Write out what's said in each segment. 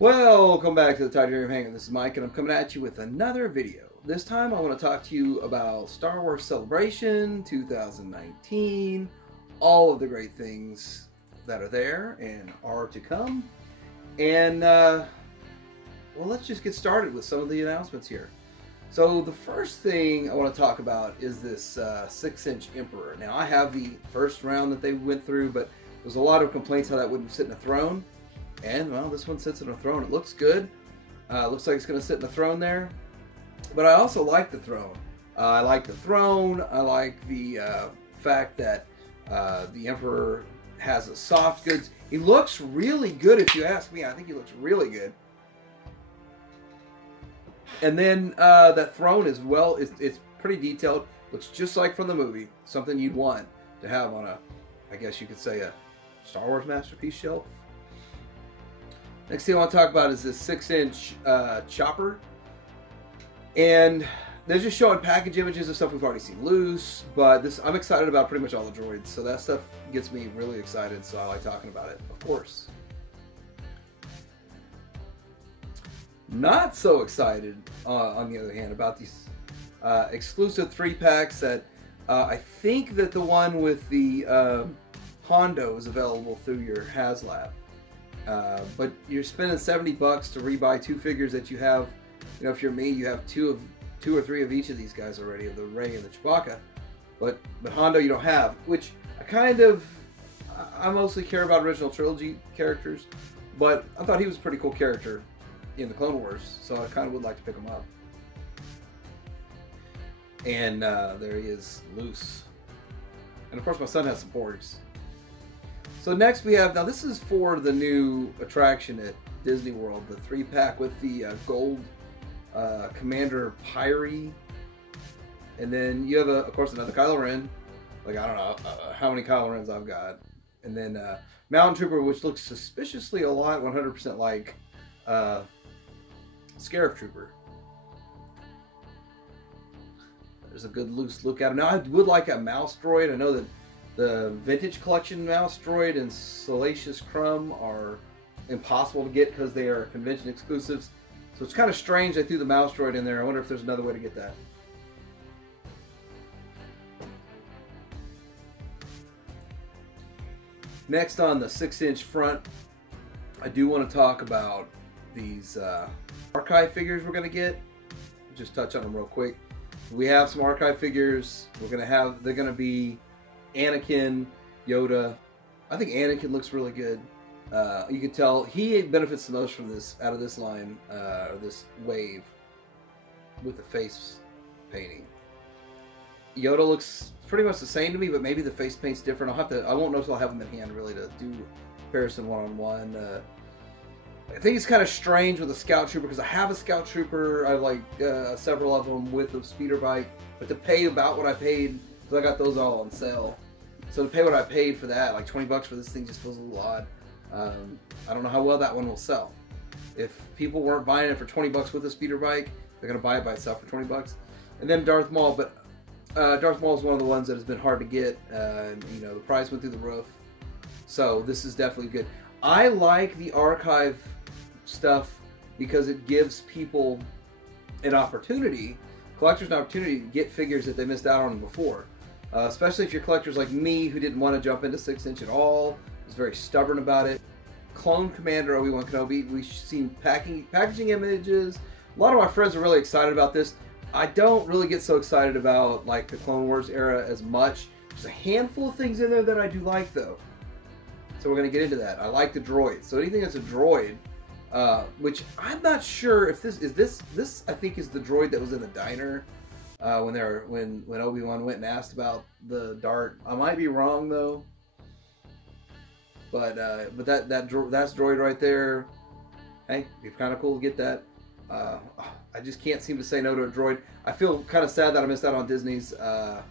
Welcome back to the Titanium Hangar. This is Mike, and I'm coming at you with another video. This time I want to talk to you about Star Wars Celebration 2019, all of the great things that are there and are to come. And, well, let's just get started with some of the announcements here. So the first thing I want to talk about is this 6-inch Emperor. Now, I have the first round that they went through, but there's a lot of complaints how that wouldn't sit in a throne. And, well, this one sits in a throne. It looks good. Looks like it's going to sit in the throne there. But I also like the throne. I like the throne. I like the fact that the Emperor has a soft goods. He looks really good, if you ask me. I think he looks really good. And then that throne as well, it's pretty detailed. Looks just like from the movie. Something you'd want to have on a, I guess you could say, a Star Wars Masterpiece shelf. Next thing I want to talk about is this 6-inch chopper. And they're just showing package images of stuff we've already seen loose. But this, I'm excited about pretty much all the droids. So that stuff gets me really excited. So I like talking about it, of course. Not so excited, on the other hand, about these exclusive 3-packs that I think that the one with the Hondo is available through your HasLab. But you're spending $70 to rebuy 2 figures that you have. You know, if you're me, you have two or three of each of these guys already, of the Rey and the Chewbacca. But Hondo you don't have, which I mostly care about original trilogy characters. But I thought he was a pretty cool character in the Clone Wars, so I kind of would like to pick him up. And there he is, loose. And of course my son has some Porgs. So next we have, now this is for the new attraction at Disney World, the 3-pack with the gold Commander Pyre. And then you have, of course, another Kylo Ren. Like, I don't know how many Kylo Rens I've got. And then Mountain Trooper, which looks suspiciously a lot, 100% like Scarif Trooper. There's a good loose look at him. Now, I would like a mouse droid. I know that the Vintage Collection mouse droid and Salacious Crumb are impossible to get because they are convention exclusives. So it's kind of strange they threw the mouse droid in there. I wonder if there's another way to get that. Next on the 6-inch front, I do want to talk about these archive figures we're going to get. Just touch on them real quick. We have some archive figures. They're going to be Anakin, Yoda. I think Anakin looks really good. You can tell he benefits the most from this, out of this line, or this wave, with the face painting. Yoda looks pretty much the same to me, but maybe the face paint's different. I won't know until I have them in hand really to do comparison one-on-one. I think it's kind of strange with a Scout Trooper, because I have a Scout Trooper. I have like several of them with a speeder bike, but to pay about what I paid, because I got those all on sale. So to pay what I paid for that, like $20 for this thing, just feels a little odd. I don't know how well that one will sell. If people weren't buying it for $20 with a speeder bike, they're going to buy it by itself for $20. And then Darth Maul, but Darth Maul is one of the ones that has been hard to get. You know, the price went through the roof. So this is definitely good. I like the archive stuff because it gives people an opportunity, collectors an opportunity to get figures that they missed out on before. Especially if you're collectors like me who didn't want to jump into 6-inch at all, was very stubborn about it. Clone Commander Obi-Wan Kenobi, we've seen packaging images. A lot of my friends are really excited about this. I don't really get so excited about like the Clone Wars era as much. There's a handful of things in there that I do like though. So we're going to get into that. I like the droids. So anything that's a droid, which I'm not sure if this I think is the droid that was in the diner when Obi-Wan went and asked about the dart. I might be wrong though. But that's droid right there. Hey, it'd be kind of cool to get that. I just can't seem to say no to a droid. I feel kind of sad that I missed out on Disney's Power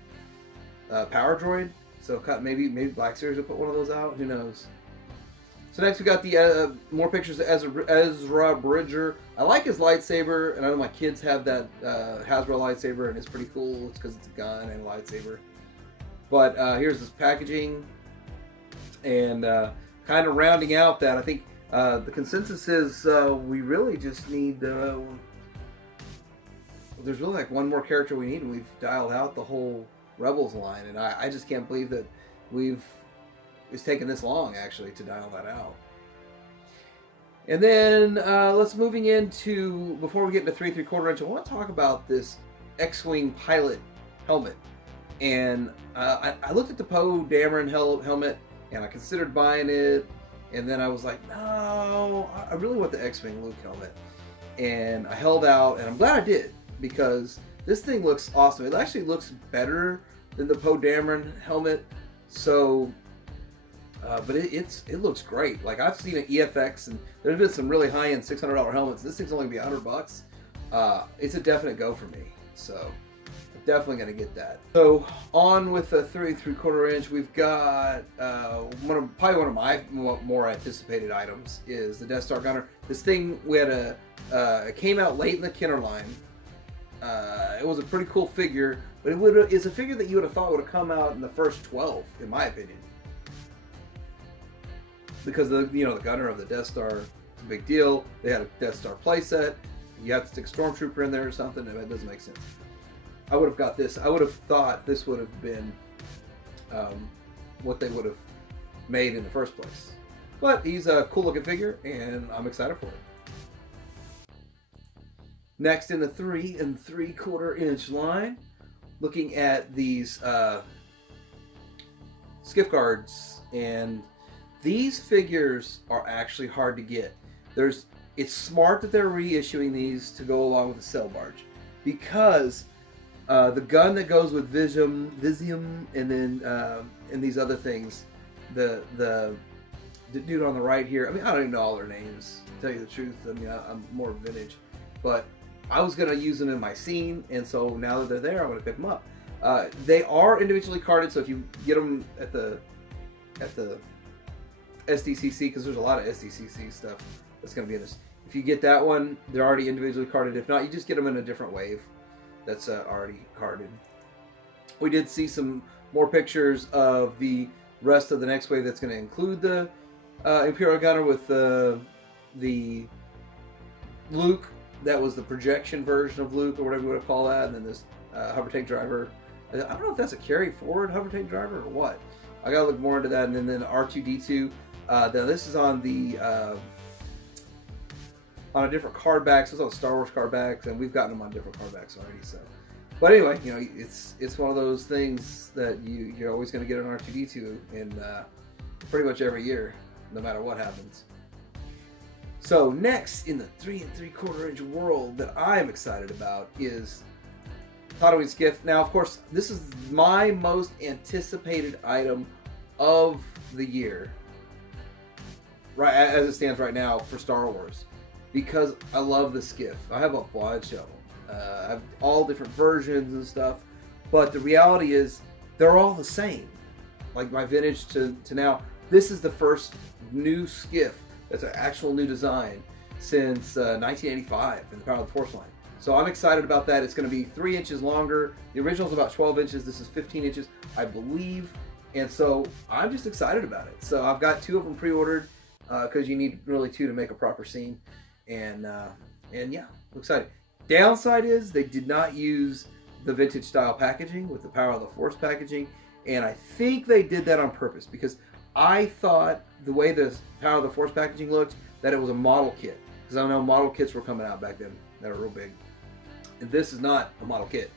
Droid. So maybe Black Series will put one of those out. Who knows? So next we got the more pictures of Ezra Bridger. I like his lightsaber, and I know my kids have that Hasbro lightsaber, and it's pretty cool. It's because it's a gun and a lightsaber. But here's this packaging, and kind of rounding out that, I think The consensus is we really just need. There's really like one more character we need, and we've dialed out the whole Rebels line, and I just can't believe that it's taken this long actually to dial that out. And then let's moving into, before we get into 3 3/4 inch, I want to talk about this X-Wing pilot helmet. And I looked at the Poe Dameron helmet, and I considered buying it, and then I was like, no, I really want the X-Wing Luke helmet. And I held out, and I'm glad I did, because this thing looks awesome. It actually looks better than the Poe Dameron helmet. So, but it looks great. Like, I've seen an EFX, and there's been some really high-end $600 helmets. This thing's only gonna be $100. It's a definite go for me. So, I'm definitely gonna get that. So, on with the 3 3/4 inch, we've got probably one of my more anticipated items is the Death Star Gunner. This thing, we had it came out late in the Kenner line. It was a pretty cool figure, but it's a figure that you would have thought would have come out in the first 12, in my opinion. Because the gunner of the Death Star is a big deal. They had a Death Star playset. You have to stick a Stormtrooper in there or something, and that doesn't make sense. I would have got this. I would have thought this would have been what they would have made in the first place. But he's a cool looking figure, and I'm excited for it. Next in the 3 3/4 inch line, looking at these skiff guards, and these figures are actually hard to get. It's smart that they're reissuing these to go along with the sail barge, because the gun that goes with Visium, and then and these other things, the dude on the right here. I mean, I don't even know all their names, to tell you the truth. I mean, I'm more vintage, but I was gonna use them in my scene, and so now that they're there, I'm gonna pick them up. They are individually carded, so if you get them at the SDCC, because there's a lot of SDCC stuff that's going to be in this. If you get that one, they're already individually carded. If not, you just get them in a different wave that's already carded. We did see some more pictures of the rest of the next wave that's going to include the Imperial Gunner with the Luke. That was the projection version of Luke, or whatever you want to call that. And then this hover tank driver. I don't know if that's a carry forward hover tank driver or what. I got to look more into that. And then R2-D2. Now this is on on a different card back. So it's on Star Wars card backs, and we've gotten them on different card backs already. So, but anyway, it's one of those things that you're always going to get an R2-D2 in pretty much every year, no matter what happens. So next in the 3 3/4 inch world that I'm excited about is Tatooine Skiff. Now, of course, this is my most anticipated item of the year, right as it stands right now for Star Wars, because I love the skiff. I have a bunch of them. I have all different versions and stuff, but the reality is they're all the same. Like my vintage to now, this is the first new skiff that's an actual new design since 1985 in the Power of the Force line. So I'm excited about that. It's going to be 3 inches longer. The original is about 12 inches. This is 15 inches, I believe. And so I'm just excited about it. So I've got 2 of them pre-ordered because you need really 2 to make a proper scene. And yeah, I'm excited. Downside is they did not use the vintage style packaging with the Power of the Force packaging. And I think they did that on purpose, because I thought the way the Power of the Force packaging looked, that it was a model kit. Because I know model kits were coming out back then that were real big. And this is not a model kit.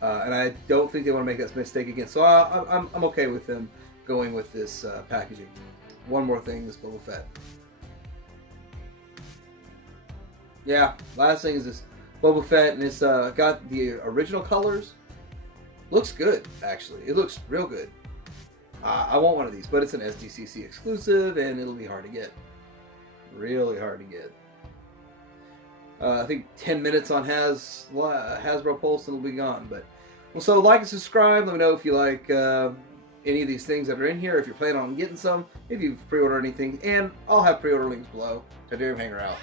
And I don't think they want to make that mistake again. So I'm okay with them going with this packaging. One more thing, this Boba Fett. Yeah, last thing is this Boba Fett, and it's got the original colors. Looks good, actually. It looks real good. I want one of these, but it's an SDCC exclusive, and it'll be hard to get. Really hard to get. I think 10 minutes on Hasbro Pulse, and it'll be gone. But well, so like and subscribe. Let me know if you like any of these things that are in here. If you're planning on getting some, if you've pre-ordered anything, and I'll have pre-order links below. Tiberium Hanger out.